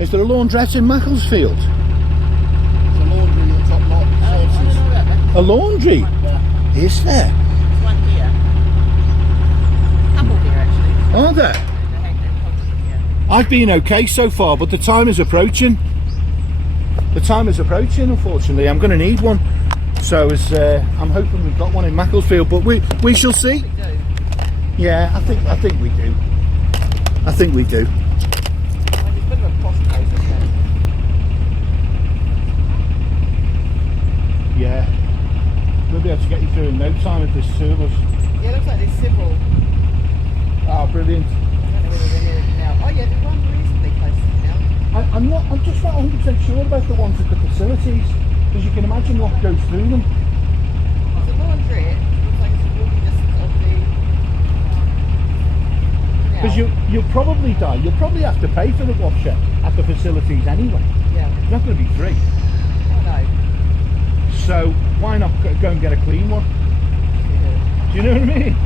Is there a laundrette in Macclesfield? There's a laundry in the top lot. A laundry? Yeah. Is there? There's one here. Couple here actually. Are there? I've been okay so far, but the time is approaching. The time is approaching, unfortunately. I'm going to need one. So I'm hoping we've got one in Macclesfield, but we shall see. We do. Yeah, I think we do. I think we do. It's a bit of a posh place, isn't it? Yeah. We'll be able to get you through in no time if there's two of us. Yeah, it looks like there's several. Ah, brilliant. I don't know whether they're here now. Oh yeah, there's one reasonably close to me now. I'm just not 100% sure about the ones at the facilities, because you can imagine what goes through them. The laundry looks like it's a walking distance of the. Because you'll probably die. You'll probably have to pay for the washer at the facilities anyway. Yeah. It's not going to be free. Oh no. So why not go and get a clean one? Yeah. Do you know what I mean?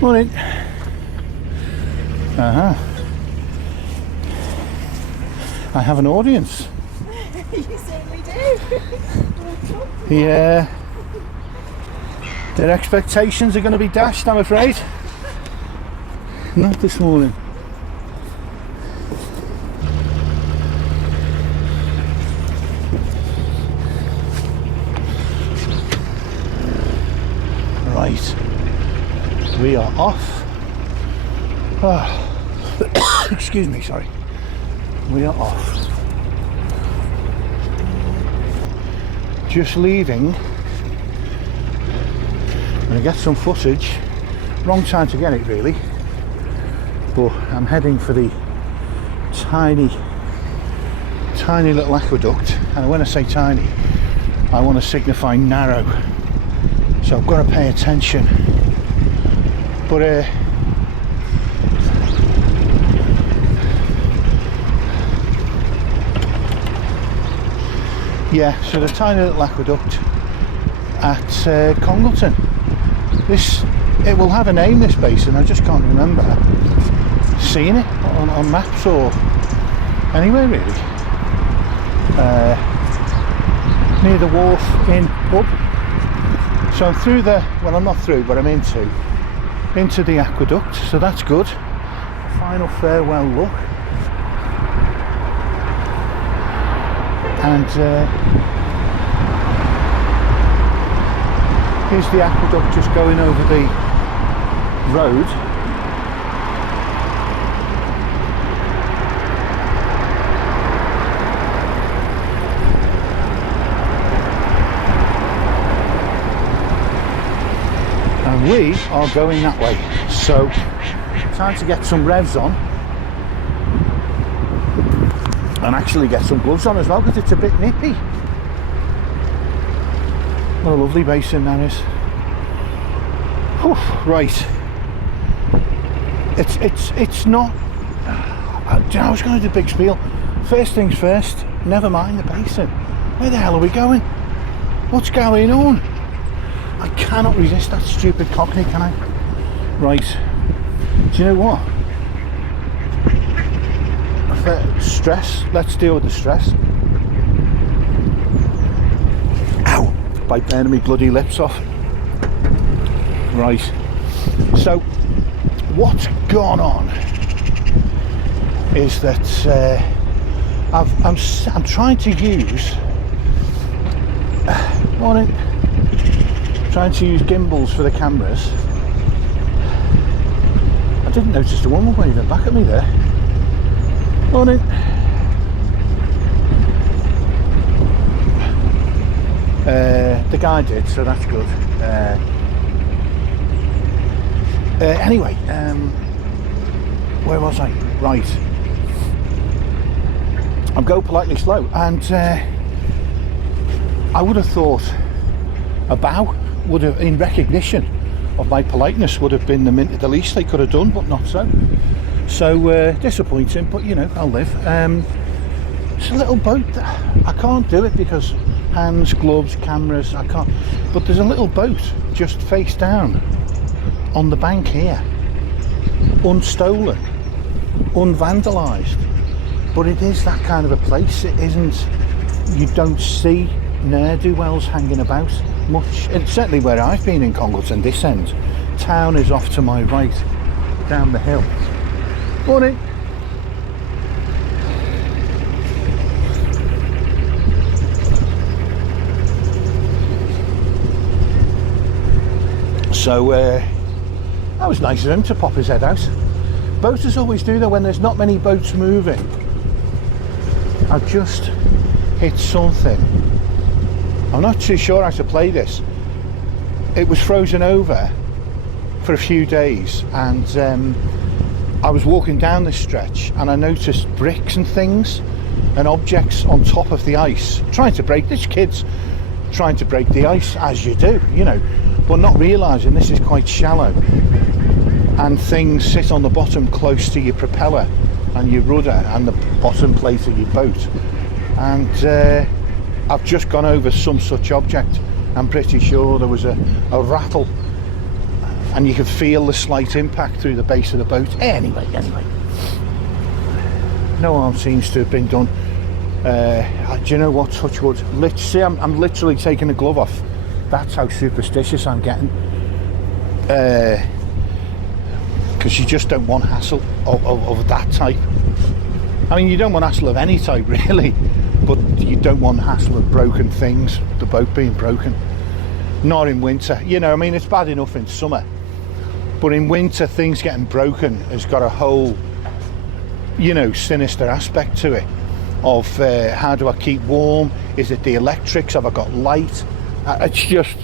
Morning. I have an audience. You certainly do. Yeah. Their expectations are going to be dashed, I'm afraid. Not this morning. Right. We are off. Oh. Excuse me, sorry. We are off. Just leaving. I'm going to get some footage. Wrong time to get it really. But I'm heading for the tiny little aqueduct. And when I say tiny, I want to signify narrow. So I've got to pay attention. But yeah, so the tiny little aqueduct at Congleton. It will have a name, this basin. I just can't remember seeing it on maps or anywhere really. Near the wharf in Hub. So I'm through the, well I'm not through, but I'm into the aqueduct, so that's good. Final farewell look. And here's the aqueduct just going over the road. And we are going that way. So time to get some revs on. And actually get some gloves on as well, because it's a bit nippy. What a lovely basin that is. Whew, right. It's not. I was going to do a big spiel. First things first. Never mind the basin. Where the hell are we going? What's going on? I cannot resist that stupid cockney, can I? Right. Do you know what? Stress. Let's deal with the stress. Ow! By burning me bloody lips off. Right. So, what's gone on is that I'm trying to use. Trying to use gimbals for the cameras. I didn't notice the woman waving back at me there. Morning. The guy did, so that's good. Anyway, where was I? Right. I'm go politely slow, and I would have thought a bow would have, in recognition of my politeness, would have been the least they could have done, but not so. So disappointing, but you know, I'll live. It's a little boat. I can't do it because hands, gloves, cameras, I can't. But there's a little boat just face down on the bank here, unstolen, unvandalised. But it is that kind of a place. It isn't, you don't see ne'er-do-wells hanging about much. It's certainly where I've been in Congleton, this end. Town is off to my right, down the hill. Morning. So that was nice of him to pop his head out. Boaters always do that when there's not many boats moving. I've just hit something. I'm not too sure how to play this. It was frozen over for a few days, and I was walking down this stretch and I noticed bricks and things and objects on top of the ice, trying to break this. Kids trying to break the ice, as you do, you know, but not realising this is quite shallow, and things sit on the bottom close to your propeller and your rudder and the bottom plate of your boat. And I've just gone over some such object. I'm pretty sure there was a rattle, and you could feel the slight impact through the base of the boat. Anyway, no harm seems to have been done. Do you know what, touch wood, see, I'm literally taking the glove off. That's how superstitious I'm getting, because you just don't want hassle of that type. I mean, you don't want hassle of any type really, but you don't want hassle of broken things, the boat being broken. Not in winter, you know, I mean, it's bad enough in summer, but in winter things getting broken has got a whole, you know, sinister aspect to it. Of how do I keep warm? Is it the electrics? Have I got light? It's just,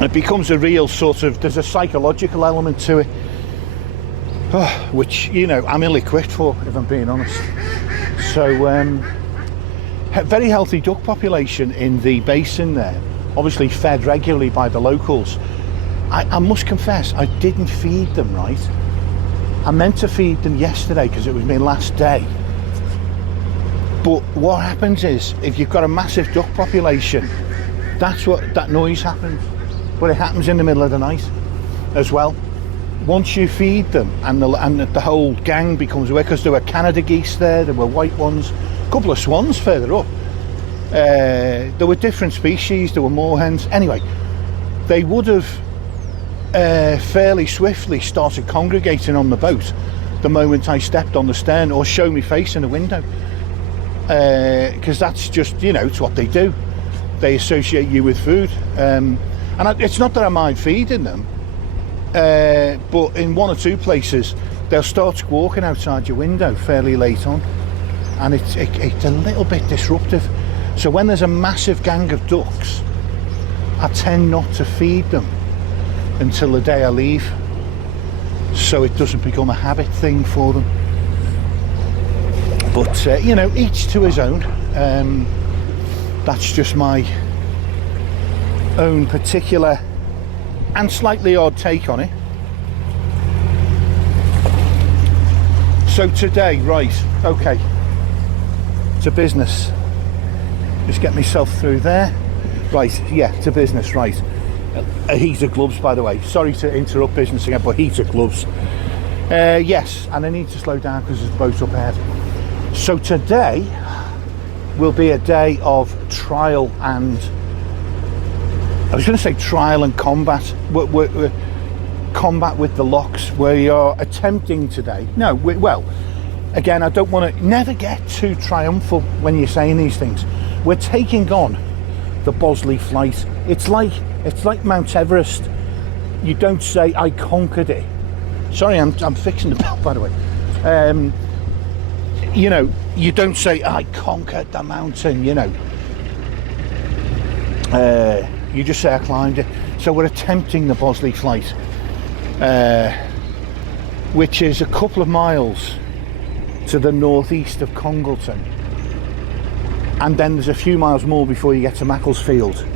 it becomes a real sort of, there's a psychological element to it, which, you know, I'm ill-equipped for, if I'm being honest. So very healthy duck population in the basin there, obviously fed regularly by the locals. I must confess, I didn't feed them right. I meant to feed them yesterday because it was my last day. But what happens is, if you've got a massive duck population, that's what that noise happens. But it happens in the middle of the night as well. Once you feed them, and the whole gang becomes aware, because there were Canada geese there were white ones, a couple of swans further up. There were different species, there were moorhens. Anyway, they would have fairly swiftly started congregating on the boat the moment I stepped on the stern, or show me face in the window, because that's just, you know, it's what they do. They associate you with food, and it's not that I mind feeding them, but in one or two places they'll start squawking outside your window fairly late on, and it's a little bit disruptive. So when there's a massive gang of ducks, I tend not to feed them until the day I leave, so it doesn't become a habit thing for them. But you know, each to his own. That's just my own particular and slightly odd take on it. So today, right, okay, to business. Just get myself through there. Right, yeah, to business, right. A heater gloves, by the way. Sorry to interrupt business again, but heater gloves. Yes, and I need to slow down because there's a boat up ahead. So today will be a day of trial and, I was going to say trial and combat. We're combat with the locks. We are attempting today. No, well, again, I don't want to never get too triumphal when you're saying these things. We're taking on the Bosley flight. It's like Mount Everest. You don't say I conquered it. Sorry, I'm fixing the belt, by the way. You know, you don't say I conquered the mountain, you know. You just say I climbed it. So we're attempting the Bosley flight, which is a couple of miles to the northeast of Congleton, and then there's a few miles more before you get to Macclesfield.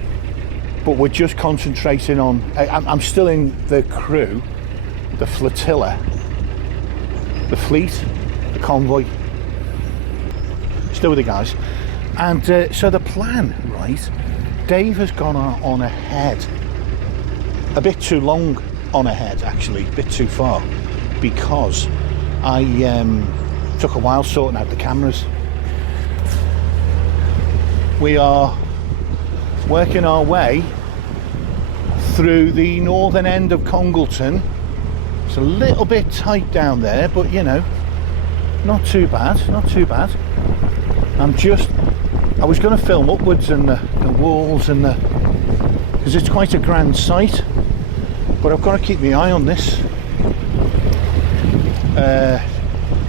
But we're just concentrating on, I'm still in the crew, the flotilla, the fleet, the convoy. Still with the guys. And so the plan, right, Dave has gone on ahead, a bit too long on ahead actually, a bit too far, because I took a while sorting out the cameras. We are working our way through the northern end of Congleton. It's a little bit tight down there, but you know, not too bad, not too bad. I was going to film upwards and the walls and because it's quite a grand sight, but I've got to keep my eye on this.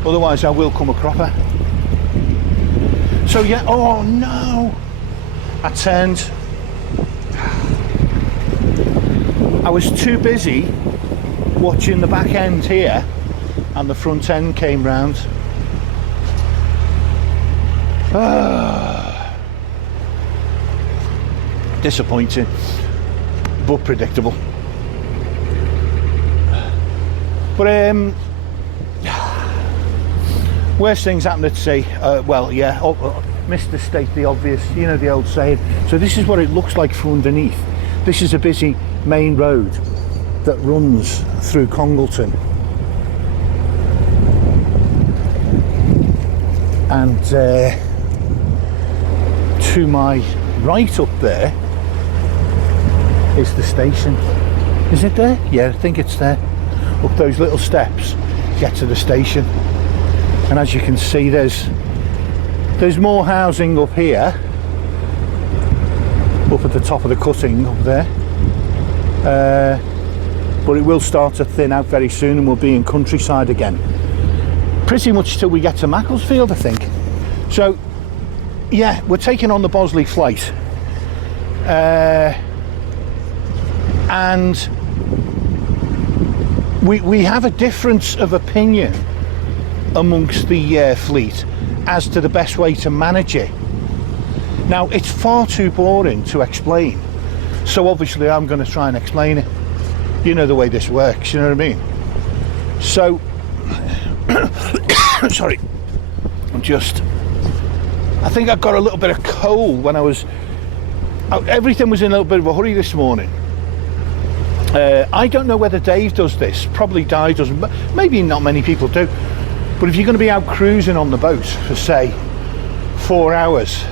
Otherwise I will come a cropper. So yeah, oh no! I turned. I was too busy watching the back end here, and the front end came round. Disappointing, but predictable. But worst things happen at sea. Well, yeah, Mr. State the obvious, you know the old saying. So this is what it looks like from underneath. This is a busy main road that runs through Congleton. And to my right up there is the station. Is it there? Yeah, I think it's there. Up those little steps, get to the station. And as you can see, there's more housing up here, up at the top of the cutting up there. But it will start to thin out very soon and we'll be in countryside again. Pretty much till we get to Macclesfield, I think. So, yeah, we're taking on the Bosley flight. And we have a difference of opinion amongst the fleet as to the best way to manage it. Now, it's far too boring to explain, so obviously I'm going to try and explain it. You know the way this works, you know what I mean? So, sorry, I think I got a little bit of cold when everything was in a little bit of a hurry this morning. I don't know whether Dave does this, probably Di doesn't, but maybe not many people do. But if you're going to be out cruising on the boat for say 4 hours,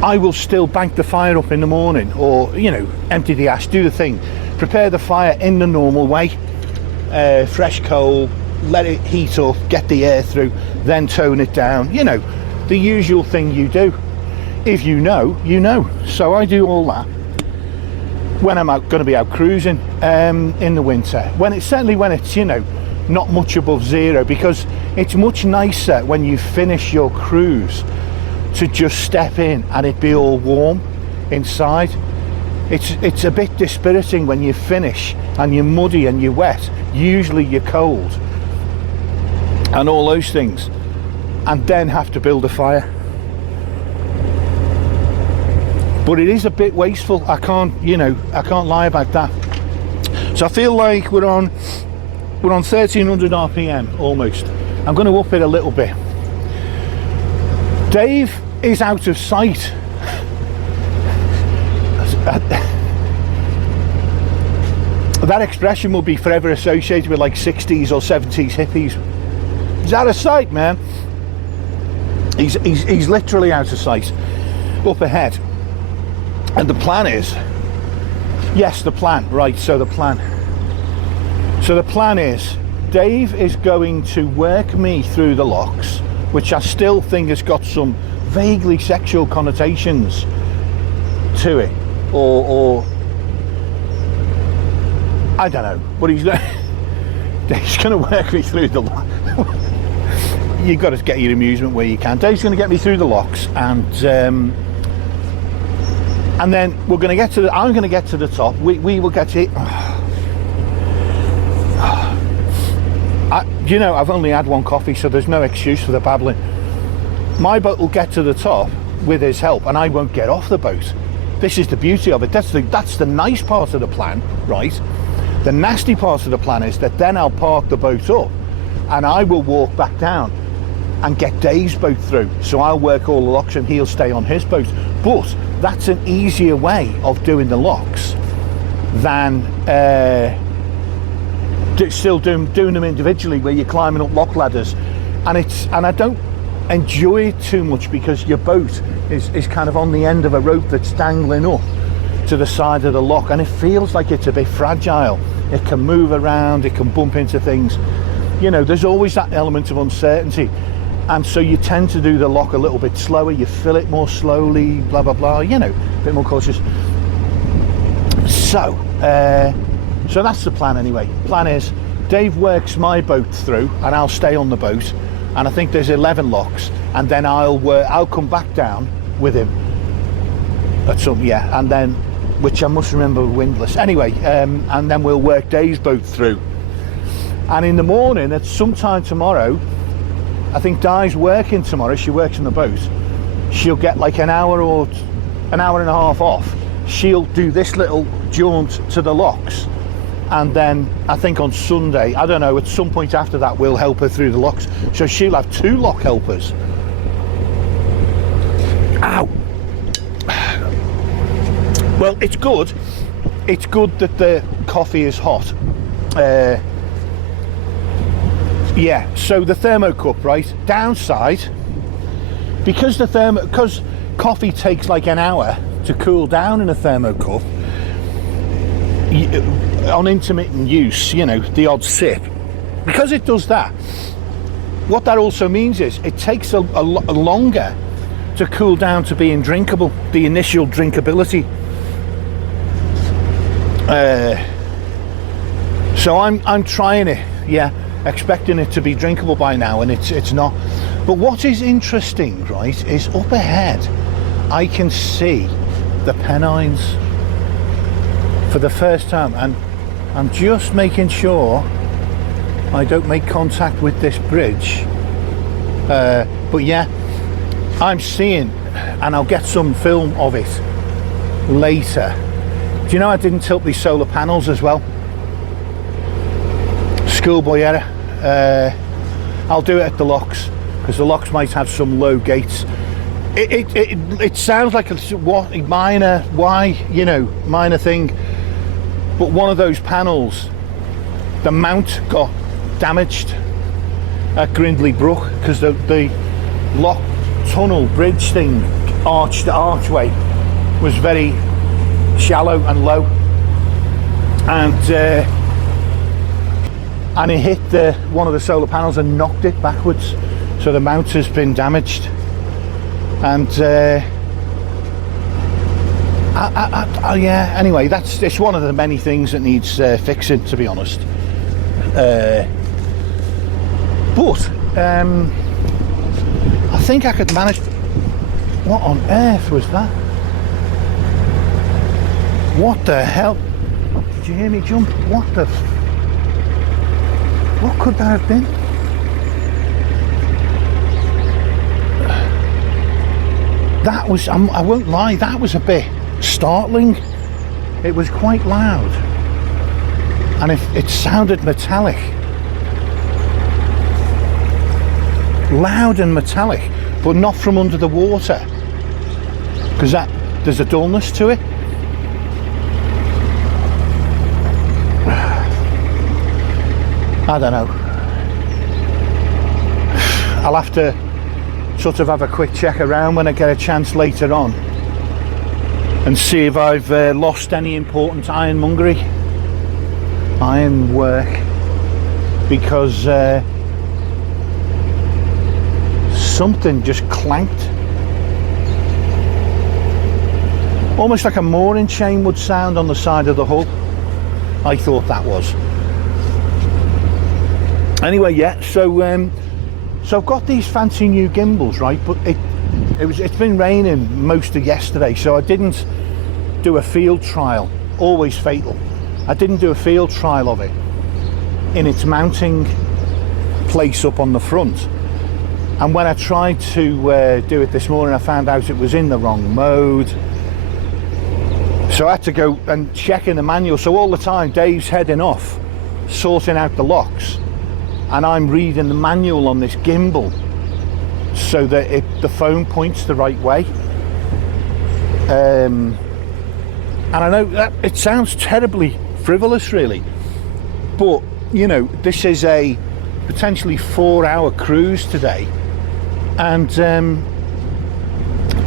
I will still bank the fire up in the morning, or you know, empty the ash, do the thing, prepare the fire in the normal way, fresh coal, let it heat up, get the air through, then tone it down, you know, the usual thing you do. If you know, you know. So I do all that when I'm going to be out cruising in the winter, when it's you know, not much above zero, because it's much nicer when you finish your cruise to just step in and it be all warm inside. It's a bit dispiriting when you finish and you're muddy and you're wet, usually you're cold and all those things, and then have to build a fire. But it is a bit wasteful, I can't lie about that. So I feel like we're on 1300 RPM almost. I'm going to up it a little bit. Dave is out of sight. That expression will be forever associated with like 60s or 70s hippies. He's out of sight, man. He's literally out of sight. Up ahead. And the plan is, yes, the plan, right, so the plan is Dave is going to work me through the locks, which I still think has got some vaguely sexual connotations to it, or I don't know, but Dave's going to work me through the locks. You've got to get your amusement where you can. Dave's going to get me through the locks, and then I'm going to get to the top. We will get it. You know, I've only had one coffee, so there's no excuse for the babbling. My boat will get to the top with his help, and I won't get off the boat. This is the beauty of it. That's the nice part of the plan, right? The nasty part of the plan is that then I'll park the boat up and I will walk back down and get Dave's boat through. So I'll work all the locks and he'll stay on his boat. But that's an easier way of doing the locks than still doing them individually, where you're climbing up lock ladders. And I don't enjoy it too much, because your boat is kind of on the end of a rope that's dangling up to the side of the lock, and it feels like it's a bit fragile. It can move around, it can bump into things. You know, there's always that element of uncertainty, and so you tend to do the lock a little bit slower, you fill it more slowly, blah blah blah, you know, a bit more cautious. So that's the plan anyway. Plan is Dave works my boat through and I'll stay on the boat, and I think there's 11 locks, and then I'll come back down with him at some, and then, which I must remember, windlass anyway, and then we'll work Dave's boat through. And in the morning, at some time tomorrow, I think Di's working tomorrow, she works on the boat, she'll get like an hour or an hour and a half off. She'll do this little jaunt to the locks, and then I think on Sunday, I don't know, at some point after that, we'll help her through the locks. So she'll have 2 lock helpers. Ow! Well, it's good. It's good that the coffee is hot. So the thermo cup, right? Downside, because coffee takes like an hour to cool down in a thermo cup, on intermittent use, you know, the odd sip, because it does that, what that also means is it takes a longer to cool down to being drinkable, the initial drinkability. So I'm trying it, expecting it to be drinkable by now, and it's not. But what is interesting, right, is up ahead I can see the Pennines for the first time, and I'm just making sure I don't make contact with this bridge, but yeah, I'm seeing, and I'll get some film of it later. Do you know I didn't tilt these solar panels as well? Schoolboy error. I'll do it at the locks, because the locks might have some low gates. It sounds like a minor thing, but one of those panels, the mount got damaged at Grindley Brook, because the lock tunnel bridge thing, archway, was very shallow and low, and it hit one of the solar panels and knocked it backwards, so the mount has been damaged. And anyway, it's one of the many things that needs fixing, to be honest. But I think I could manage. What on earth was that? What the hell? Did you hear me jump? What could that have been? That was, I won't lie, that was a bit startling. It was quite loud, and it sounded metallic. Loud and metallic, but not from under the water, because there's a dullness to it. I don't know. I'll have to sort of have a quick check around when I get a chance later on, and see if I've lost any important ironwork, because something just clanked, almost like a mooring chain would sound on the side of the hull. I thought that was. Anyway, so I've got these fancy new gimbals, right? But it's been raining most of yesterday, so I didn't do a field trial. Always fatal. I didn't do a field trial of it in its mounting place up on the front. And when I tried to do it this morning, I found out it was in the wrong mode. So I had to go and check in the manual. So all the time Dave's heading off, sorting out the locks, and I'm reading the manual on this gimbal so that the phone points the right way. And I know that it sounds terribly frivolous really, but you know, this is a potentially 4-hour cruise today, and the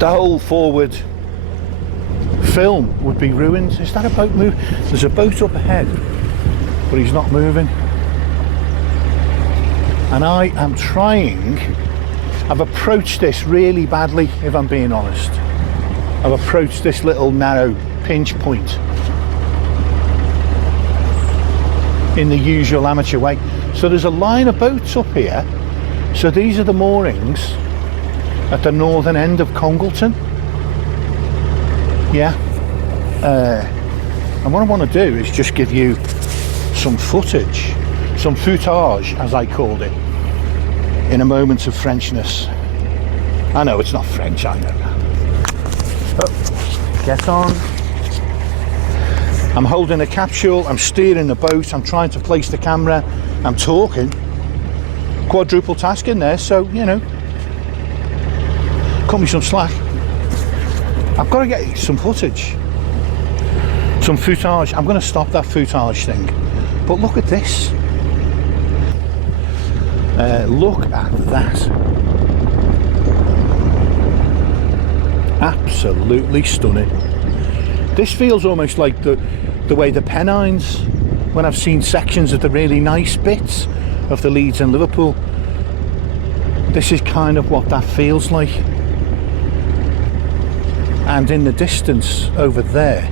whole forward film would be ruined. Is that a boat move? There's a boat up ahead, but he's not moving. And I am trying, I've approached this really badly, if I'm being honest. I've approached this little narrow pinch point in the usual amateur way. So there's a line of boats up here. So these are the moorings at the northern end of Congleton. Yeah. And what I want to do is just give you some footage, some footage as I called it, in a moment of Frenchness. I know it's not French, I know that. Oh, get on. I'm holding a capsule, I'm steering the boat, I'm trying to place the camera, I'm talking. Quadruple tasking there, so, you know, cut me some slack. I've got to get some footage, some footage. I'm going to stop that footage thing. But look at this. Look at that. Absolutely stunning. This feels almost like the way the Pennines, when I've seen sections of the really nice bits of the Leeds and Liverpool. This is kind of what that feels like. And in the distance over there,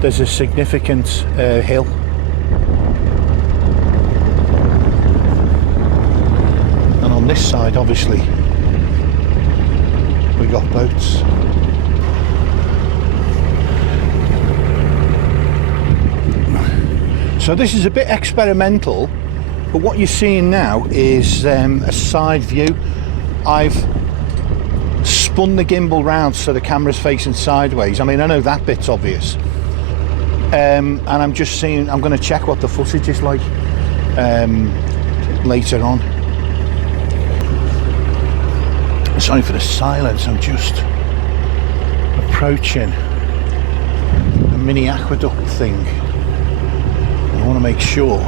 there's a significant hill. And on this side, obviously, we got boats. So this is a bit experimental, but what you're seeing now is a side view. I've spun the gimbal round so the camera's facing sideways. I mean, I know that bit's obvious. And I'm just seeing, I'm going to check what the footage is like later on. Sorry for the silence, I'm just approaching a mini aqueduct thing. I want to make sure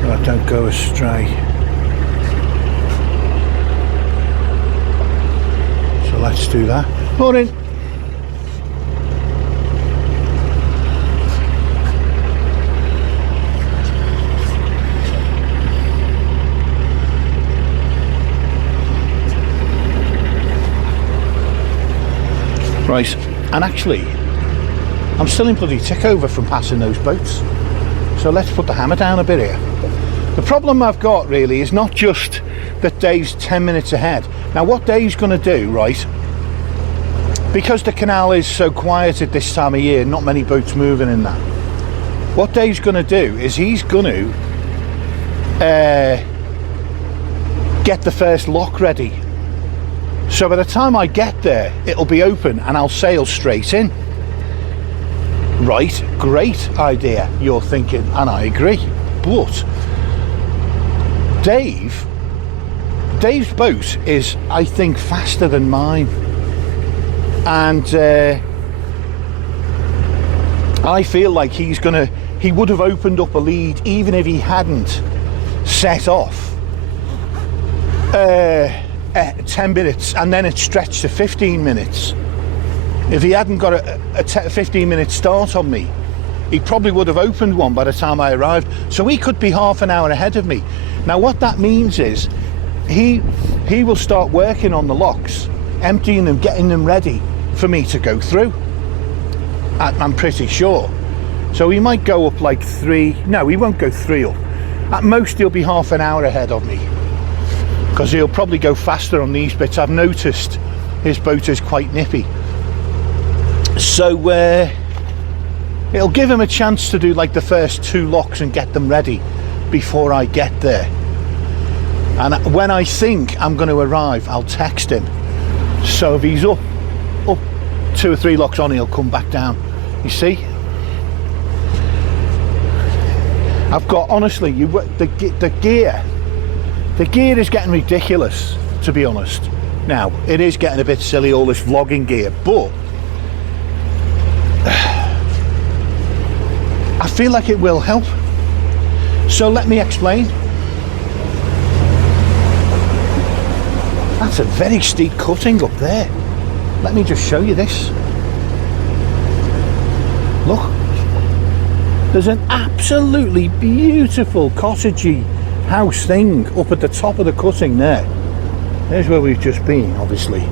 that I don't go astray. So let's do that. Morning. Right, and actually I'm still in bloody tick over from passing those boats, so let's put the hammer down a bit here. The problem I've got really is not just that Dave's 10 minutes ahead. Now what Dave's going to do, right, because the canal is so quiet at this time of year, not many boats moving in that, what Dave's going to do is he's going to get the first lock ready. So by the time I get there, it'll be open and I'll sail straight in. Right, great idea, you're thinking, and I agree. But Dave's boat is, I think, faster than mine. And I feel like he would have opened up a lead even if he hadn't set off 10 minutes and then it stretched to 15 minutes. If he hadn't got a 15-minute start on me, he probably would have opened one by the time I arrived. So he could be half an hour ahead of me. Now what that means is he will start working on the locks, emptying them, getting them ready for me to go through. I'm pretty sure. So he might go up like 3, no, he won't go 3 up. At most he'll be half an hour ahead of me, because he'll probably go faster on these bits. I've noticed his boat is quite nippy. So it'll give him a chance to do like the first 2 locks and get them ready before I get there. And when I think I'm going to arrive, I'll text him. So if he's up up 2 or 3 locks on, he'll come back down. You see? I've got, honestly, the gear is getting ridiculous, to be honest. Now, it is getting a bit silly, all this vlogging gear, but I feel like it will help. So let me explain. That's a very steep cutting up there. Let me just show you this. Look. There's an absolutely beautiful cottagey house thing up at the top of the cutting there. There's where we've just been, obviously.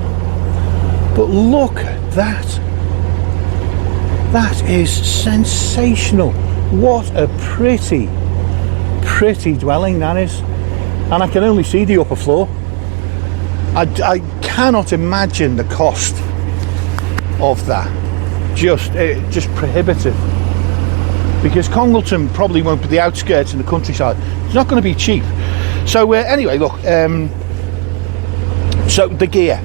But look at that. That is sensational. What a pretty dwelling that is. And I can only see the upper floor. I cannot imagine the cost of that. Just prohibitive. Because Congleton probably won't be the outskirts in the countryside. It's not going to be cheap. So anyway, look. So the gear.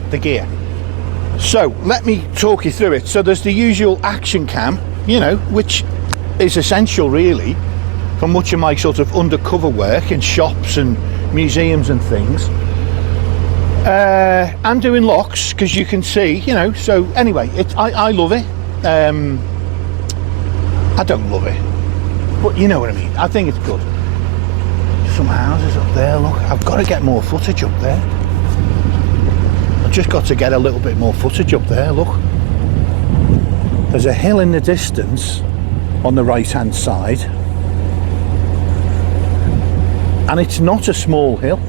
So let me talk you through it. So there's the usual action cam, you know, which is essential really for much of my sort of undercover work in shops and museums and things. I'm doing locks because you can see, you know. So anyway, I love it. I don't love it, but you know what I mean. I think it's good. Some houses up there, look. I've got to get more footage up there. I've just got to get a little bit more footage up there, look. There's a hill in the distance on the right hand side, and it's not a small hill.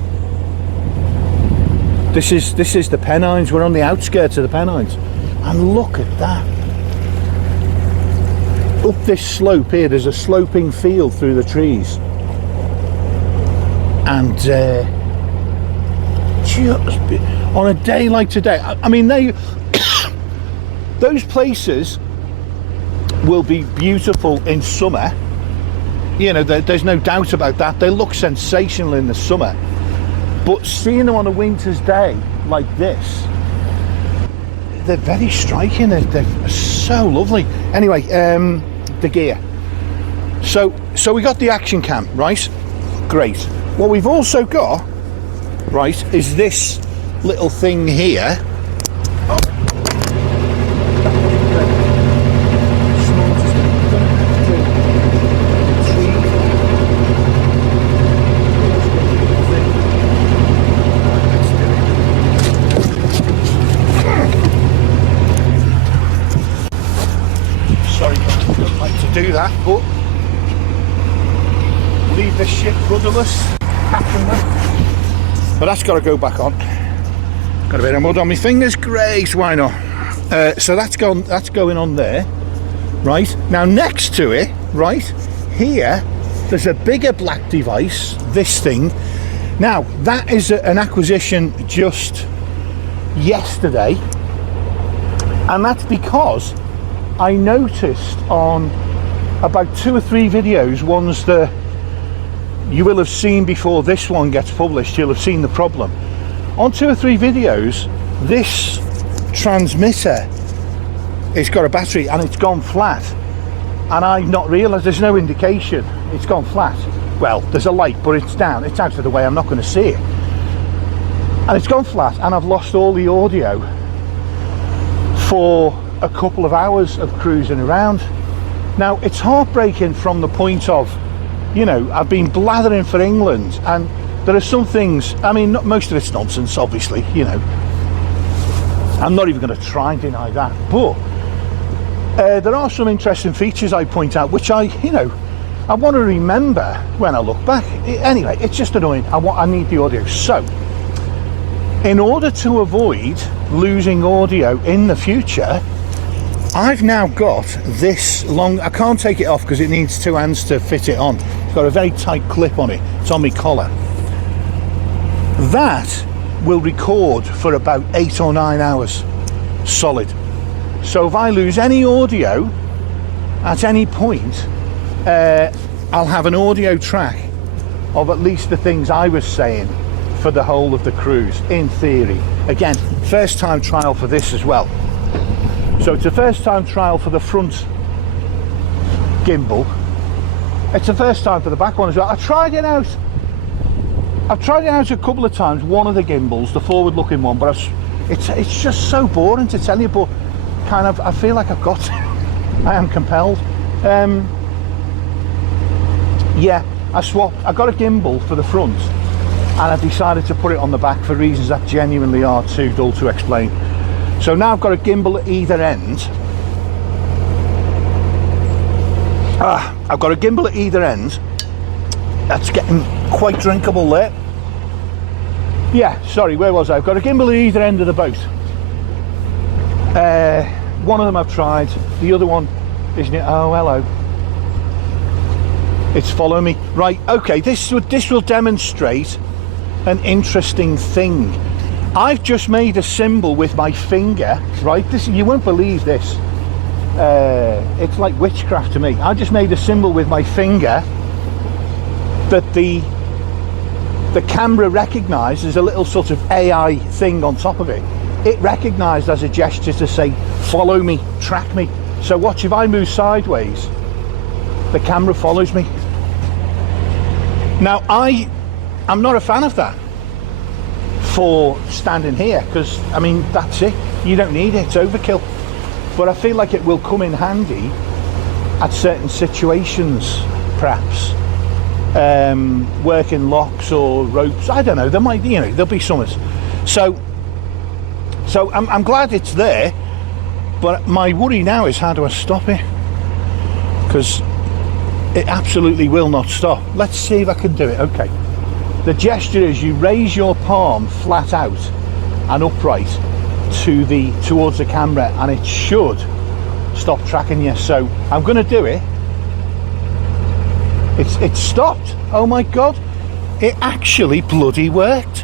This is the Pennines. We're on the outskirts of the Pennines, and look at that. Up this slope here, there's a sloping field through the trees, and just on a day like today, I mean, those places will be beautiful in summer, you know, there's no doubt about that. They look sensational in the summer, but seeing them on a winter's day like this, they're very striking. They're so lovely. Anyway, the gear. So we got the action cam, right? Great. What we've also got, right, is this little thing here. Do that, but leave this ship rudderless, captainless. But that's got to go back on. Got a bit of mud on my fingers. Great, why not? So that's going on there, right? Now next to it, right here, there's a bigger black device. This thing. Now that is an acquisition just yesterday, and that's because I noticed on about 2 or 3 videos, ones that you will have seen before this one gets published, you'll have seen the problem. On 2 or 3 videos, this transmitter, it's got a battery and it's gone flat, and I've not realised, there's no indication it's gone flat. Well, there's a light, but it's down, it's out of the way, I'm not going to see it. And it's gone flat, and I've lost all the audio for a couple of hours of cruising around. Now, it's heartbreaking from the point of, you know, I've been blathering for England, and there are some things, I mean, most of it's nonsense, obviously, you know. I'm not even going to try and deny that, but there are some interesting features I point out, which I want to remember when I look back. Anyway, it's just annoying. I need the audio. So, in order to avoid losing audio in the future, I've now got this long, I can't take it off because it needs 2 hands to fit it on. It's got a very tight clip on it. It's on my collar. That will record for about 8 or 9 hours solid. So if I lose any audio at any point, I'll have an audio track of at least the things I was saying for the whole of the cruise, in theory. Again, first time trial for this as well. So it's a first time trial for the front gimbal. It's the first time for the back one as well. I've tried it out a couple of times, one of the gimbals, the forward looking one, but it's just so boring to tell you, but kind of I feel like I've got to. I am compelled. Yeah, I got a gimbal for the front and I decided to put it on the back for reasons that genuinely are too dull to explain. So now I've got a gimbal at either end. I've got a gimbal at either end. That's getting quite drinkable there. Yeah, sorry, where was I? I've got a gimbal at either end of the boat. One of them I've tried, the other one isn't it? Oh, hello. It's follow me. Right, okay, this will demonstrate an interesting thing. I've just made a symbol with my finger, right? This, you won't believe this. It's like witchcraft to me. I just made a symbol with my finger that the camera recognised as a little sort of AI thing on top of it. It recognised as a gesture to say, follow me, track me. So watch, if I move sideways, the camera follows me. Now, I'm not a fan of that for standing here, because, I mean, that's it. You don't need it, it's overkill. But I feel like it will come in handy at certain situations, perhaps. Working locks or ropes, I don't know, there might, you know, there'll be some. So I'm glad it's there, but my worry now is how do I stop it? Because it absolutely will not stop. Let's see if I can do it. Okay, the gesture is you raise your palm flat out and upright towards the camera, and it should stop tracking you. So I'm going to do it. It stopped. Oh my god, it actually bloody worked.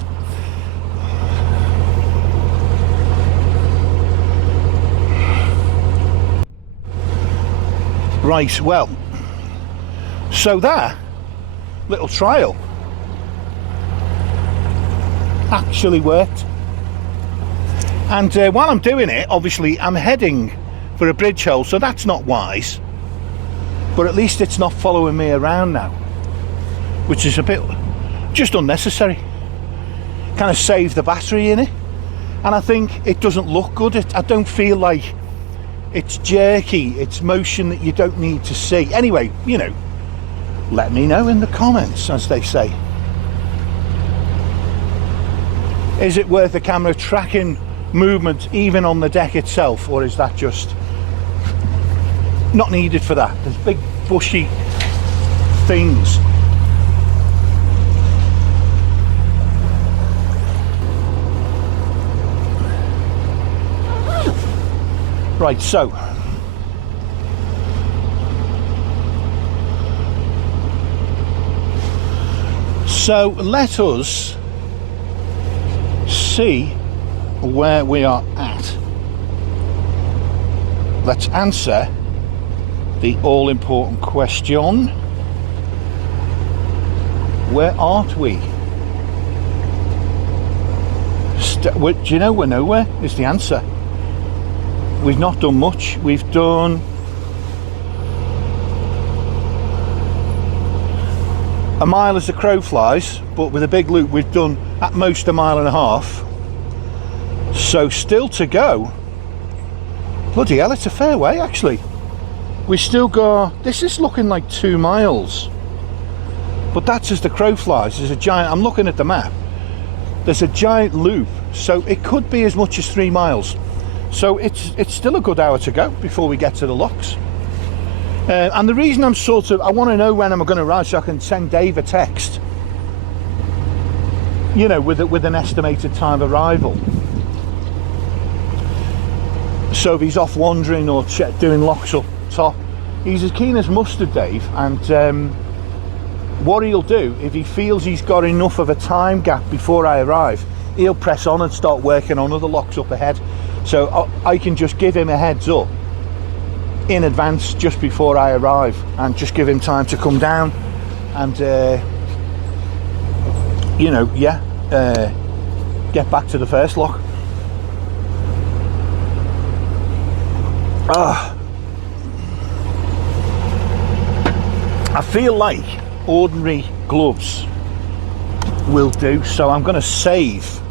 Right, well, so that little trial actually worked. And while I'm doing it, obviously I'm heading for a bridge hole, so that's not wise. But at least it's not following me around now, which is a bit just unnecessary. Kind of save the battery in it, and I think it doesn't look good. I don't feel like it's jerky, it's motion that you don't need to see. Anyway, you know, let me know in the comments, as they say. Is it worth the camera tracking movement even on the deck itself, or is that just not needed for that? There's big bushy things. Right, so let us see where we are at. Let's answer the all-important question. Where aren't we? Do you know we're nowhere is the answer. We've not done much. We've done a mile as the crow flies, but with a big loop we've done at most a mile and a half. So still to go. Bloody hell, it's a fair way actually. We still got, this is looking like 2 miles, but that's as the crow flies. There's a giant, I'm looking at the map, there's a giant loop, so it could be as much as 3 miles. So it's still a good hour to go before we get to the locks. And the reason I'm I want to know when I'm going to arrive so I can send Dave a text, you know, with an estimated time of arrival. So if he's off wandering or doing locks up top, he's as keen as mustard, Dave. And what he'll do, if he feels he's got enough of a time gap before I arrive, he'll press on and start working on other locks up ahead. So I can just give him a heads up in advance just before I arrive, and just give him time to come down and you know, yeah, get back to the first lock. I feel like ordinary gloves will do, so I'm going to save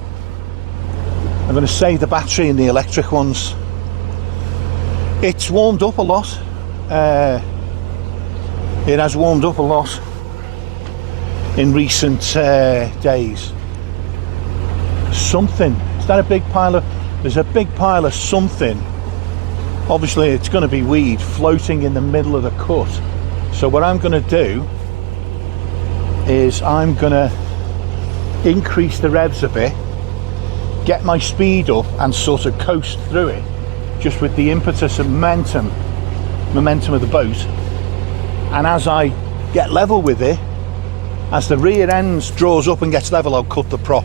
the battery in the electric ones. It's warmed up a lot. It has warmed up a lot in recent days. Something, is that a big pile of, there's a big pile of something, obviously it's going to be weed floating in the middle of the cut. So what I'm going to do is I'm going to increase the revs a bit, get my speed up and sort of coast through it just with the impetus and momentum of the boat. And as I get level with it, as the rear ends draws up and gets level, I'll cut the prop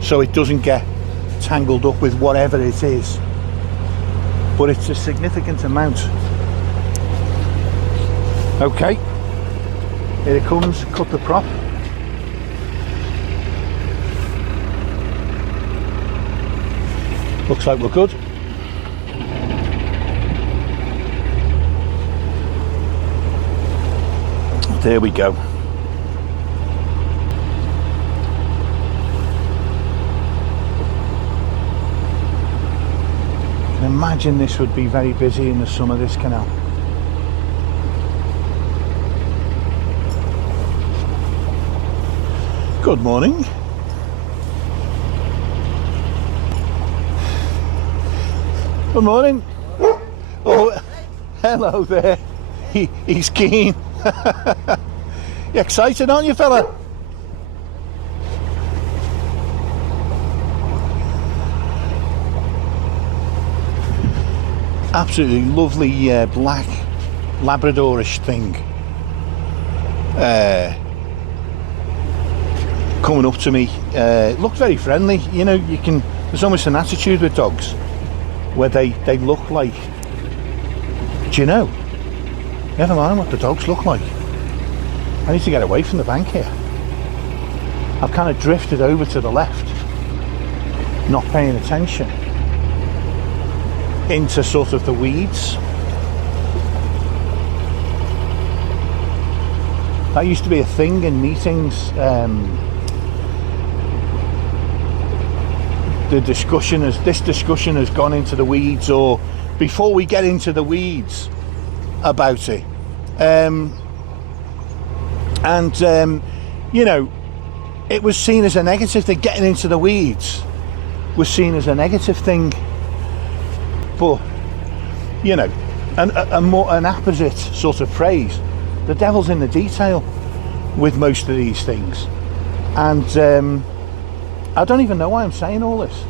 so it doesn't get tangled up with whatever it is. But it's a significant amount. Okay, here it comes, cut the prop. Looks like we're good. There we go. I can imagine this would be very busy in the summer, this canal. Good morning. Good morning. Oh, hello there. He's keen. You excited, aren't you, fella? Absolutely lovely black Labradorish thing. Coming up to me, looked very friendly. You know, there's almost an attitude with dogs where they look like, do you know, never mind what the dogs look like. I need to get away from the bank here. I've kind of drifted over to the left, not paying attention, into sort of the weeds. That used to be a thing in meetings. This discussion has gone into the weeds, or before we get into the weeds about it. You know, it was seen as a negative thing. Getting into the weeds was seen as a negative thing. But, you know, an opposite sort of phrase, the devil's in the detail with most of these things. And I don't even know why I'm saying all this.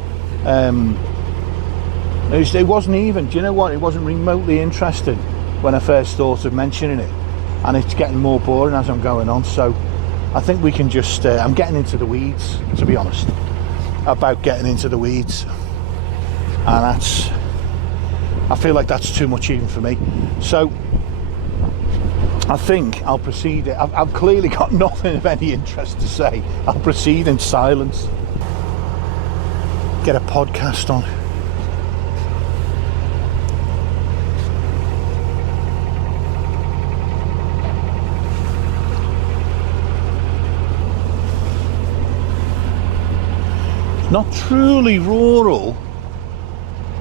It wasn't even, do you know what, it wasn't remotely interesting when I first thought of mentioning it, and it's getting more boring as I'm going on. So I think we can just I'm getting into the weeds, to be honest, about getting into the weeds, and I feel like that's too much even for me. So I think I'll proceed. I've clearly got nothing of any interest to say. I'll proceed in silence. Get a podcast on. Not truly rural,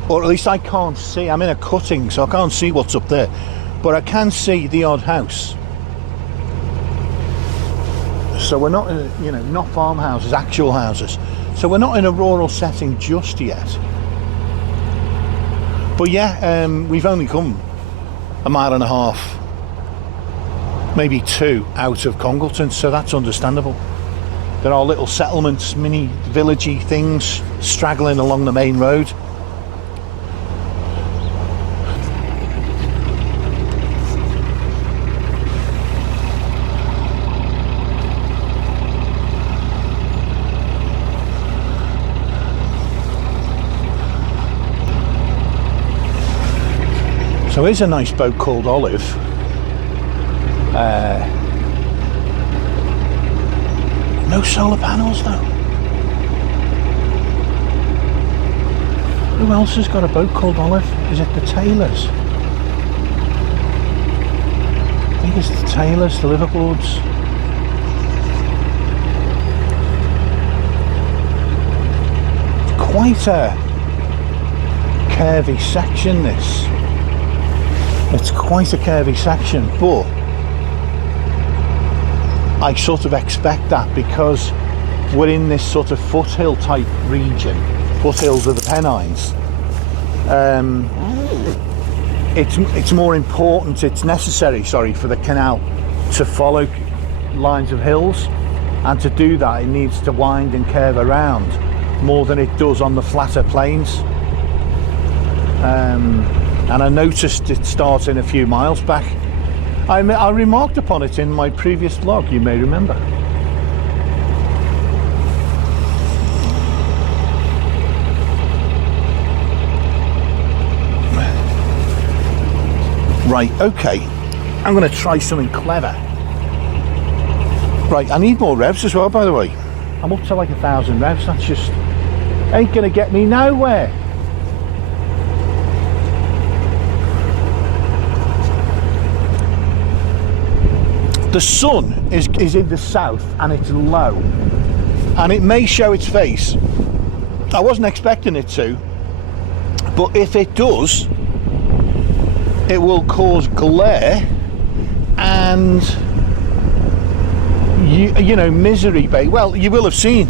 or at least I can't see. I'm in a cutting, so I can't see what's up there, but I can see the odd house. So we're not in, you know, not farmhouses, actual houses. So we're not in a rural setting just yet. But yeah, we've only come a mile and a half, maybe 2 out of Congleton, so that's understandable. There are little settlements, mini villagey things straggling along the main road. So here's a nice boat called Olive. No solar panels though. Who else has got a boat called Olive? Is it the Taylors? I think it's the Taylors, the Liverpools. It's quite a curvy section, this. It's quite a curvy section, but I sort of expect that because we're in this sort of foothill type region, foothills of the Pennines. It's more important, it's necessary, sorry, for the canal to follow lines of hills, and to do that it needs to wind and curve around more than it does on the flatter plains. And I noticed it starting a few miles back. I remarked upon it in my previous vlog, you may remember. Right, okay, I'm going to try something clever. Right, I need more revs as well, by the way. I'm up to like 1,000 revs, that's just ain't going to get me nowhere. The sun is in the south and it's low, and it may show its face. I wasn't expecting it to, but if it does, it will cause glare and you know, misery. Well, you will have seen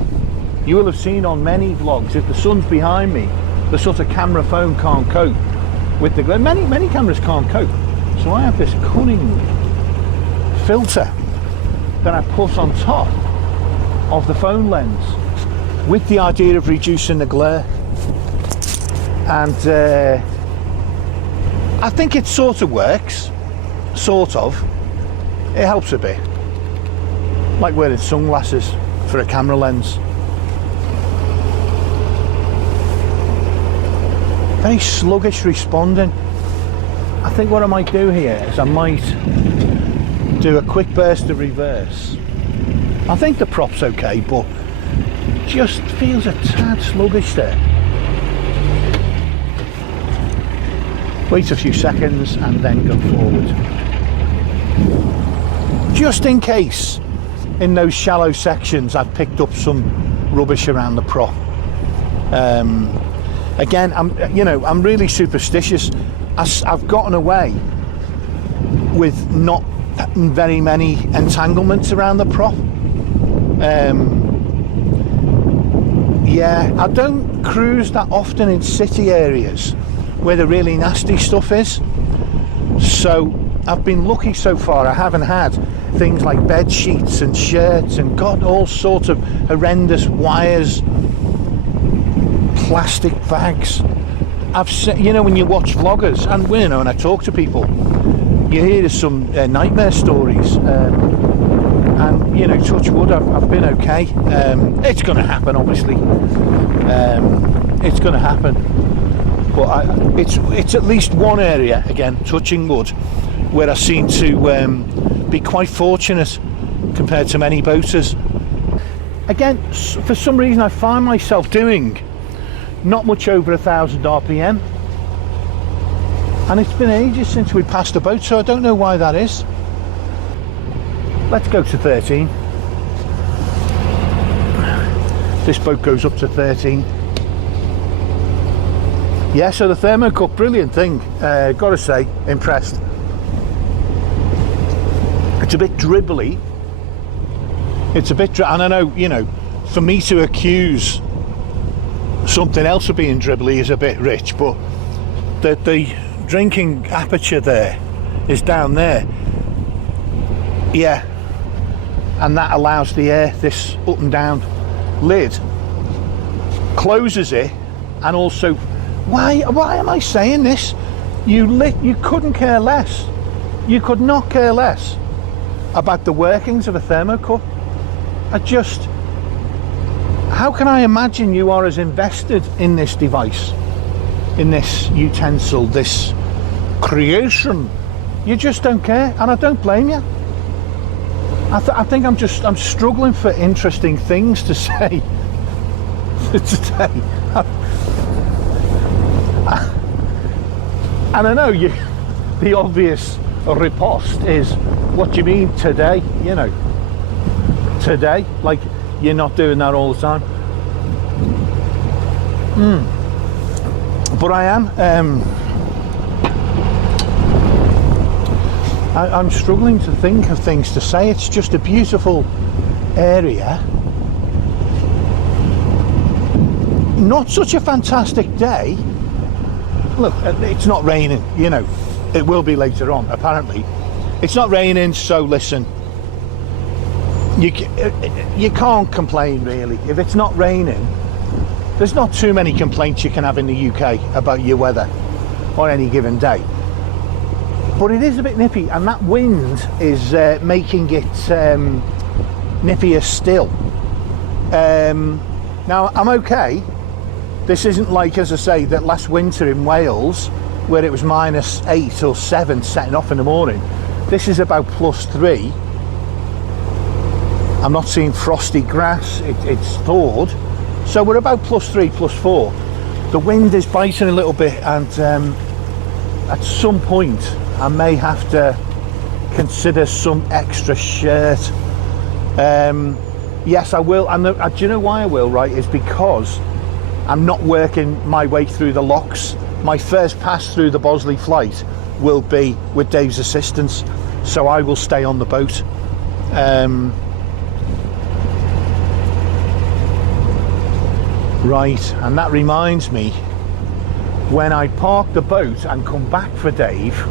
on many vlogs, if the sun's behind me, the sort of camera phone can't cope with the glare. Many cameras can't cope, so I have this cunning filter that I put on top of the phone lens with the idea of reducing the glare, and I think it sort of works, sort of. It helps a bit, like wearing sunglasses for a camera lens. Very sluggish responding. I think what I might do here is I might do a quick burst of reverse. I think the prop's okay, but just feels a tad sluggish there. Wait a few seconds and then go forward. Just in case in those shallow sections I've picked up some rubbish around the prop. Again, I'm really superstitious. I've gotten away with not very many entanglements around the prop. Yeah, I don't cruise that often in city areas where the really nasty stuff is, so I've been lucky so far. I haven't had things like bed sheets and shirts and God, all sorts of horrendous wires, plastic bags. I've seen, you know, when you watch vloggers and when I talk to people, you hear some nightmare stories, and you know, touch wood, I've been okay. It's going to happen, obviously. It's going to happen, but it's at least one area, again, touching wood, where I seem to be quite fortunate compared to many boaters. Again, for some reason I find myself doing not much over 1,000 RPM. And it's been ages since we passed a boat, so I don't know why that is. Let's go to 13. This boat goes up to 13. Yeah, so the thermocup, brilliant thing. Gotta say, impressed. It's a bit dribbly. It's a bit, and I know, you know, for me to accuse something else of being dribbly is a bit rich, but the drinking aperture there is down there, yeah, and that allows the air, this up and down lid closes it. And also, why am I saying this? You couldn't care less, you could not care less about the workings of a thermocup. How can I imagine you are as invested in this device, in this utensil, this creation? You just don't care, and I don't blame you. I think I'm struggling for interesting things to say today. And I know you, the obvious riposte is, what do you mean today? You know, today, like you're not doing that all the time. But I am. I'm struggling to think of things to say. It's just a beautiful area. Not such a fantastic day. Look, it's not raining, you know. It will be later on, apparently. It's not raining, so listen. You can't complain, really. If it's not raining, there's not too many complaints you can have in the UK about your weather on any given day. But it is a bit nippy, and that wind is making it nippier still. Now, I'm okay. This isn't like, as I say, that last winter in Wales, where it was -8 or 7 setting off in the morning. This is about +3. I'm not seeing frosty grass, it's thawed. So we're about +3, +4. The wind is biting a little bit, and at some point I may have to consider some extra shirt. Yes, I will. And do you know why I will, right? Is because I'm not working my way through the locks. My first pass through the Bosley flight will be with Dave's assistance, so I will stay on the boat. Right, and that reminds me, when I park the boat and come back for Dave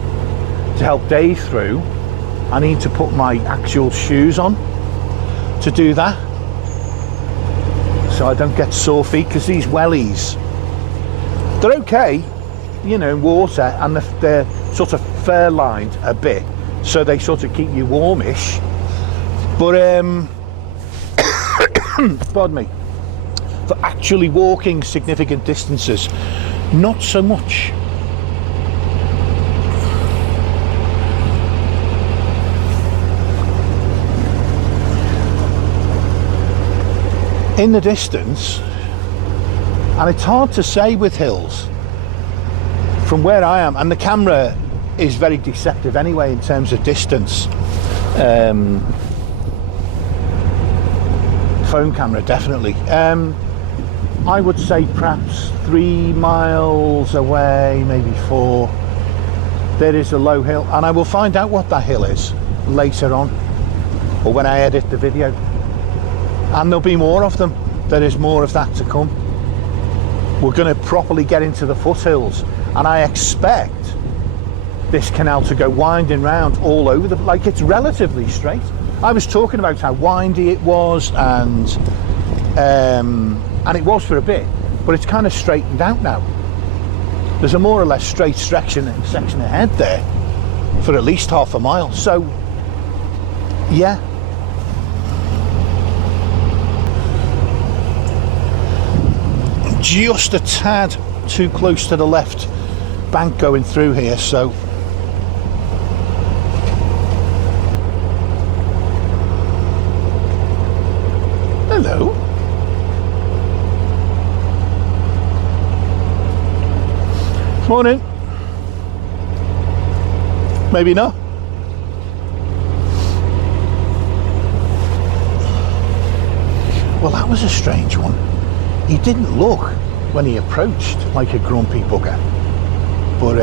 to help Dave through, I need to put my actual shoes on to do that, so I don't get sore feet, because these wellies, they're okay, you know, water, and they're sort of fur lined a bit, so they sort of keep you warmish, but pardon me, for actually walking significant distances, not so much. In the distance, and it's hard to say with hills from where I am, and the camera is very deceptive anyway in terms of distance. Phone camera, definitely. I would say perhaps 3 miles away, maybe 4, there is a low hill, and I will find out what that hill is later on, or when I edit the video, and there'll be more of them. There is more of that to come. We're going to properly get into the foothills, and I expect this canal to go winding round all over the, like, it's relatively straight. I was talking about how windy it was, and it was for a bit, but it's kind of straightened out now. There's a more or less straight section ahead there for at least half a mile. So yeah, just a tad too close to the left bank going through here, so hello. Morning. Maybe not. Well, that was a strange one. He didn't look when he approached like a grumpy bugger, but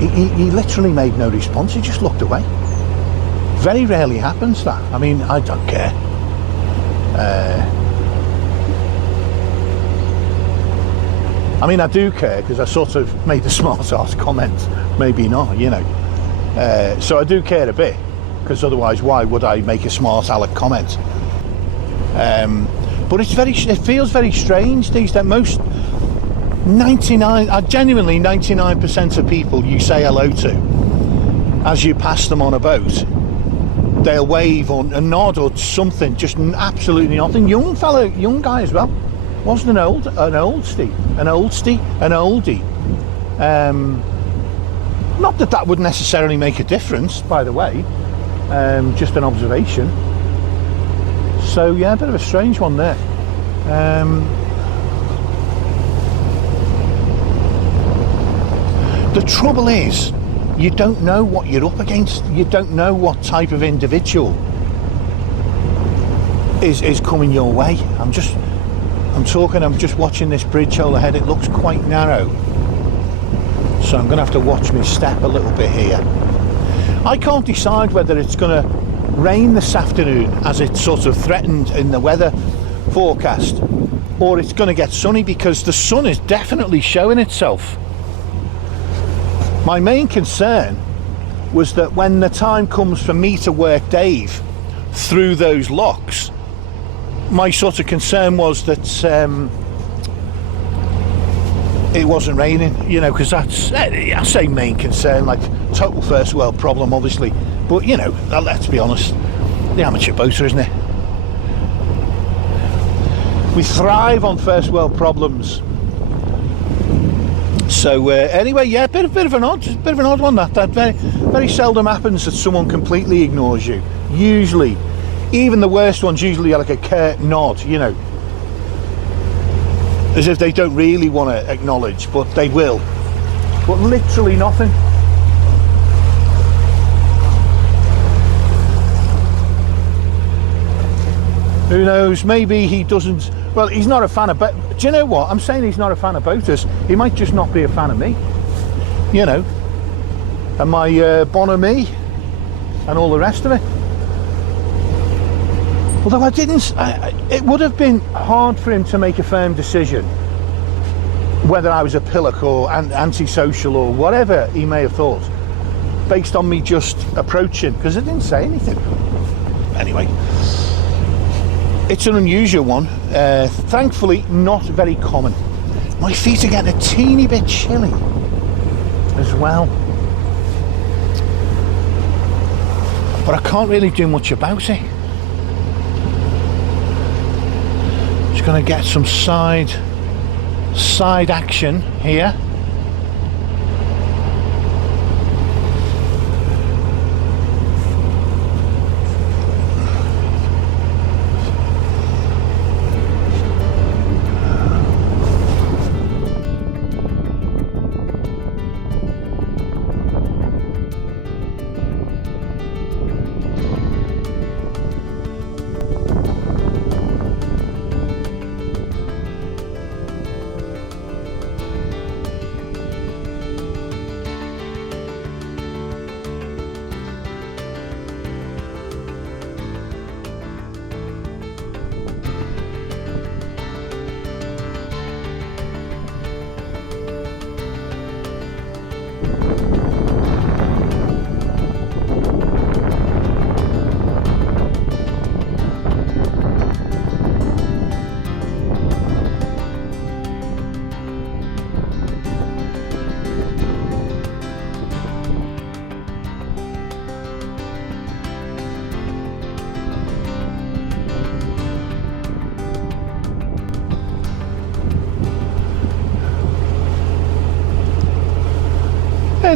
he literally made no response. He just looked away. Very rarely happens that. I mean, I don't care. I mean, I do care, because I sort of made a smart ass comment, maybe not, you know. So I do care a bit, because otherwise why would I make a smart aleck comment? But it feels very strange these days. Most 99% of people you say hello to as you pass them on a boat, they'll wave or a nod or something, just absolutely nothing. Young guy as well. Wasn't an oldie. Not that would necessarily make a difference, by the way, just an observation. So yeah, a bit of a strange one there. The trouble is, you don't know what you're up against. You don't know what type of individual is coming your way. I'm just watching this bridge hole ahead. It looks quite narrow, so I'm going to have to watch my step a little bit here. I can't decide whether it's going to rain this afternoon, as it's sort of threatened in the weather forecast, or it's going to get sunny, because the sun is definitely showing itself. My main concern was that when the time comes for me to work Dave through those locks, my sort of concern was that it wasn't raining, you know, because that's, I say main concern, like total first world problem, obviously, but you know, let's be honest, the amateur boater, isn't it? We thrive on first world problems. So anyway, yeah, bit of an odd one. That very seldom happens that someone completely ignores you. Usually, even the worst ones usually are like a curt nod, you know, as if they don't really want to acknowledge, but they will. But literally nothing. Who knows? Maybe he doesn't. Well, he's not a fan of. Do you know what? I'm saying he's not a fan of boaters. He might just not be a fan of me. You know, and my bonhomie and all the rest of it. Although I didn't. It would have been hard for him to make a firm decision whether I was a pillock or antisocial or whatever he may have thought, based on me just approaching, because I didn't say anything. Anyway. It's an unusual one, thankfully not very common. My feet are getting a teeny bit chilly as well, but I can't really do much about it. Just going to get some side action here.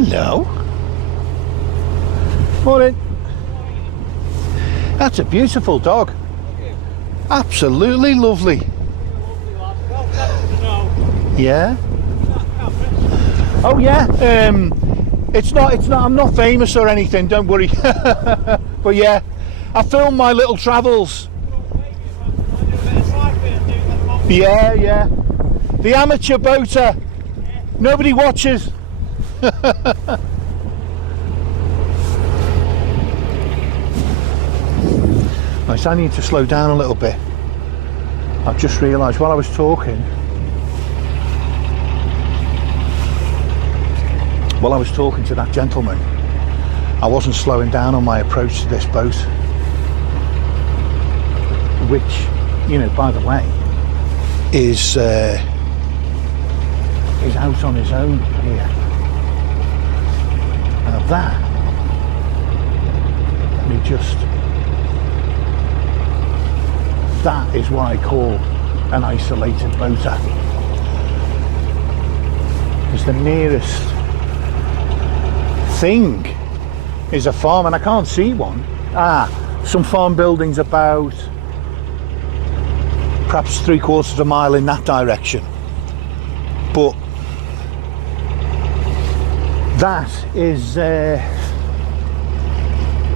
Hello. Morning. That's a beautiful dog. Absolutely lovely. Yeah. Oh yeah. It's not. I'm not famous or anything. Don't worry. But yeah, I film my little travels. Yeah, yeah. The amateur boater. Nobody watches. Right, I need to slow down a little bit. I've just realised while I was talking to that gentleman, I wasn't slowing down on my approach to this boat, which, you know, by the way, is out on his own here. Now that, that is what I call an isolated boater. Because the nearest thing is a farm, and I can't see one. Some farm buildings about perhaps 3/4 of a mile in that direction. But that is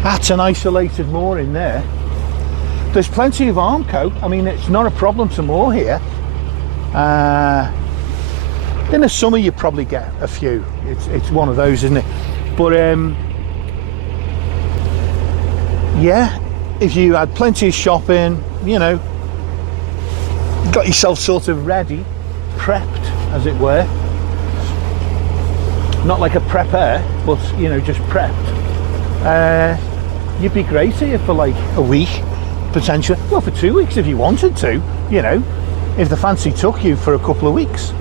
that's an isolated mooring there. There's plenty of Armco. I mean, it's not a problem to moor here. In the summer you probably get a few. It's one of those, isn't it? But yeah, if you had plenty of shopping, you know, got yourself sort of ready, prepped as it were, not like a prepper, but you know, just prepped, you'd be great here for like a week potentially, well, for 2 weeks if you wanted to, you know, if the fancy took you for a couple of weeks.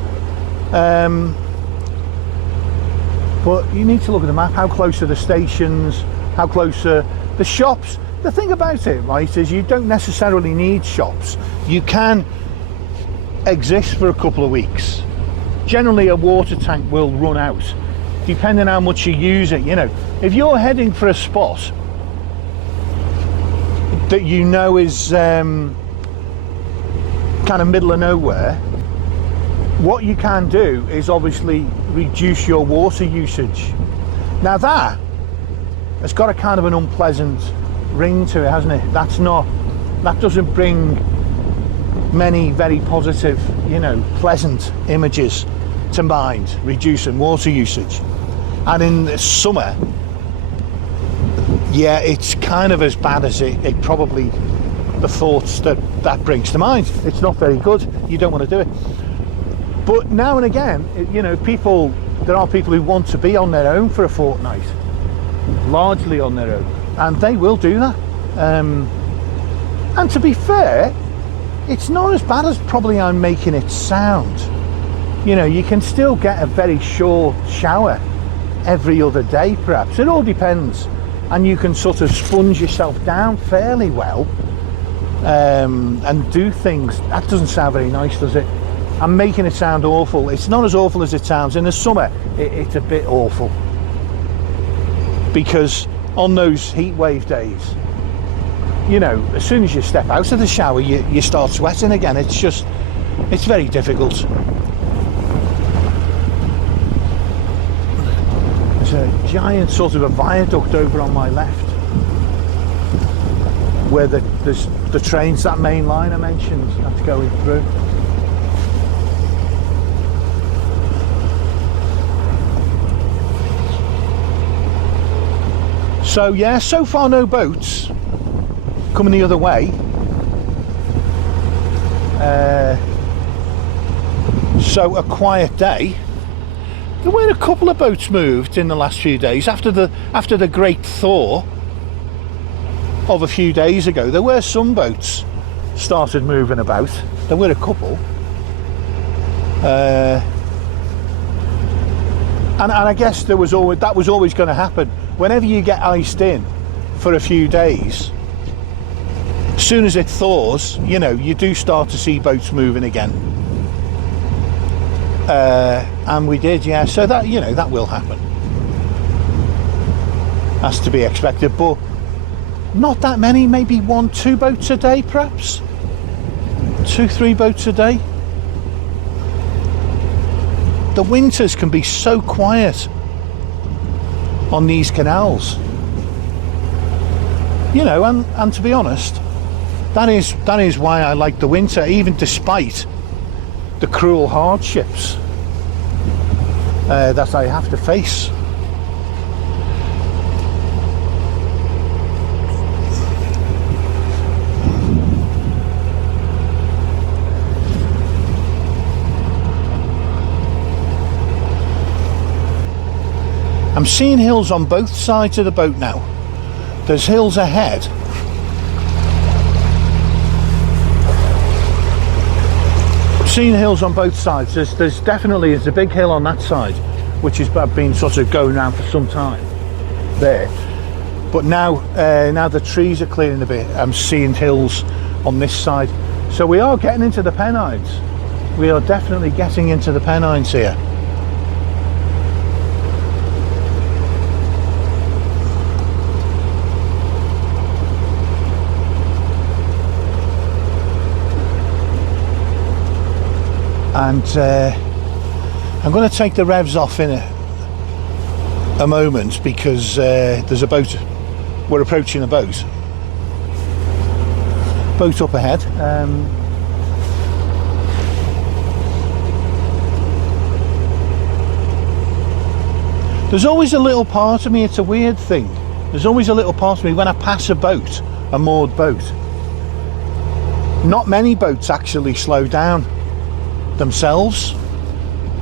But you need to look at the map. How close are the stations? How close are the shops? The thing about it, right, is you don't necessarily need shops. You can exist for a couple of weeks. Generally a water tank will run out depending how much you use it. You know, if you're heading for a spot that you know is kind of middle of nowhere, what you can do is obviously reduce your water usage. Now that has got a kind of an unpleasant ring to it, hasn't it? That doesn't bring many very positive, you know, pleasant images to mind, reducing water usage. And in the summer, yeah, it's kind of as bad as it probably, the thoughts that brings to mind. It's not very good. You don't want to do it. But now and again, you know, there are people who want to be on their own for a fortnight, largely on their own, and they will do that. And to be fair, it's not as bad as probably I'm making it sound. You know, you can still get a very short shower every other day, perhaps. It all depends, and you can sort of sponge yourself down fairly well, and do things. That doesn't sound very nice, does it? I'm making it sound awful. It's not as awful as it sounds. In the summer, it's a bit awful, because on those heat wave days, you know, as soon as you step out of the shower, you start sweating again. It's very difficult. There's a giant sort of a viaduct over on my left, where there's the trains, that main line I mentioned, that's going through. So yeah, so far no boats coming the other way. So a quiet day. There were a couple of boats moved in the last few days after the great thaw of a few days ago. There were some boats started moving about. There were a couple. And I guess that was always going to happen. Whenever you get iced in for a few days, as soon as it thaws, you know, you do start to see boats moving again. And we did, yeah. So that, you know, that will happen. That's to be expected, but not that many. Maybe 1-2 boats a day, perhaps 2-3 boats a day. The winters can be so quiet on these canals, you know, and to be honest, that is why I like the winter, even despite the cruel hardships that I have to face. I'm seeing hills on both sides of the boat now. There's hills ahead. I'm seeing hills on both sides. There's a big hill on that side, which has been sort of going around for some time there. But now the trees are clearing a bit. I'm seeing hills on this side. So we are getting into the Pennines. We are definitely getting into the Pennines here. And I'm going to take the revs off in a moment because there's a boat. We're approaching a boat. Boat up ahead. There's always a little part of me, it's a weird thing. There's always a little part of me when I pass a boat, a moored boat. Not many boats actually slow down themselves.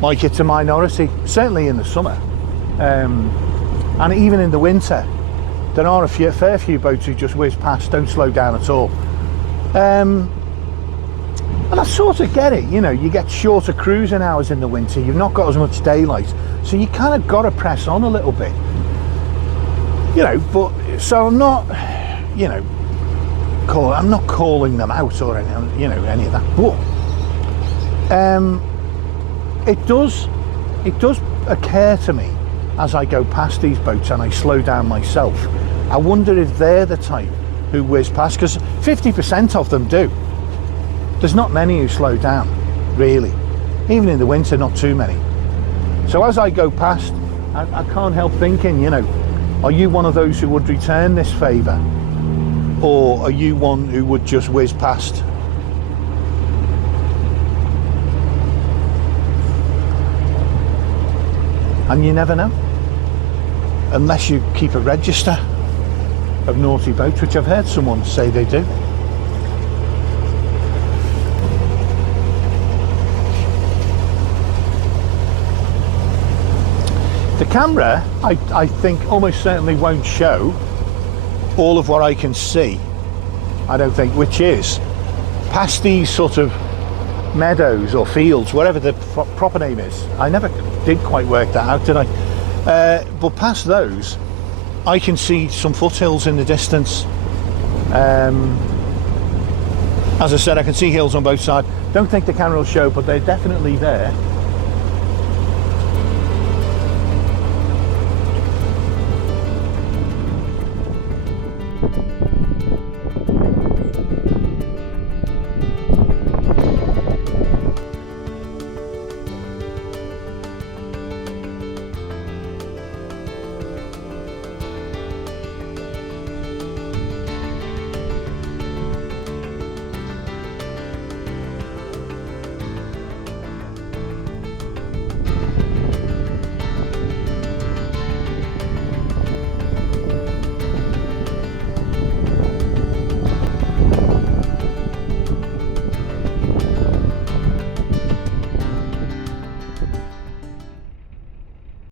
Like, it's a minority, certainly in the summer. And even in the winter, there are a fair few boats who just whiz past, don't slow down at all. And I sort of get it, you know, you get shorter cruising hours in the winter, you've not got as much daylight, so you kind of got to press on a little bit. You know, but, so I'm not, you know, I'm not calling them out or any, you know, any of that, but it does occur to me as I go past these boats and I slow down myself. I wonder if they're the type who whiz past, because 50% of them do. There's not many who slow down, really. Even in the winter, not too many. So as I go past, I can't help thinking, you know, are you one of those who would return this favour? Or are you one who would just whiz past? And you never know. Unless you keep a register of naughty boats, which I've heard someone say they do. The camera, I think, almost certainly won't show all of what I can see, I don't think, which is past these sort of meadows or fields, whatever the proper name is. I never did quite work that out, did I? But past those, I can see some foothills in the distance. As I said, I can see hills on both sides. Don't think the camera will show, but they're definitely there.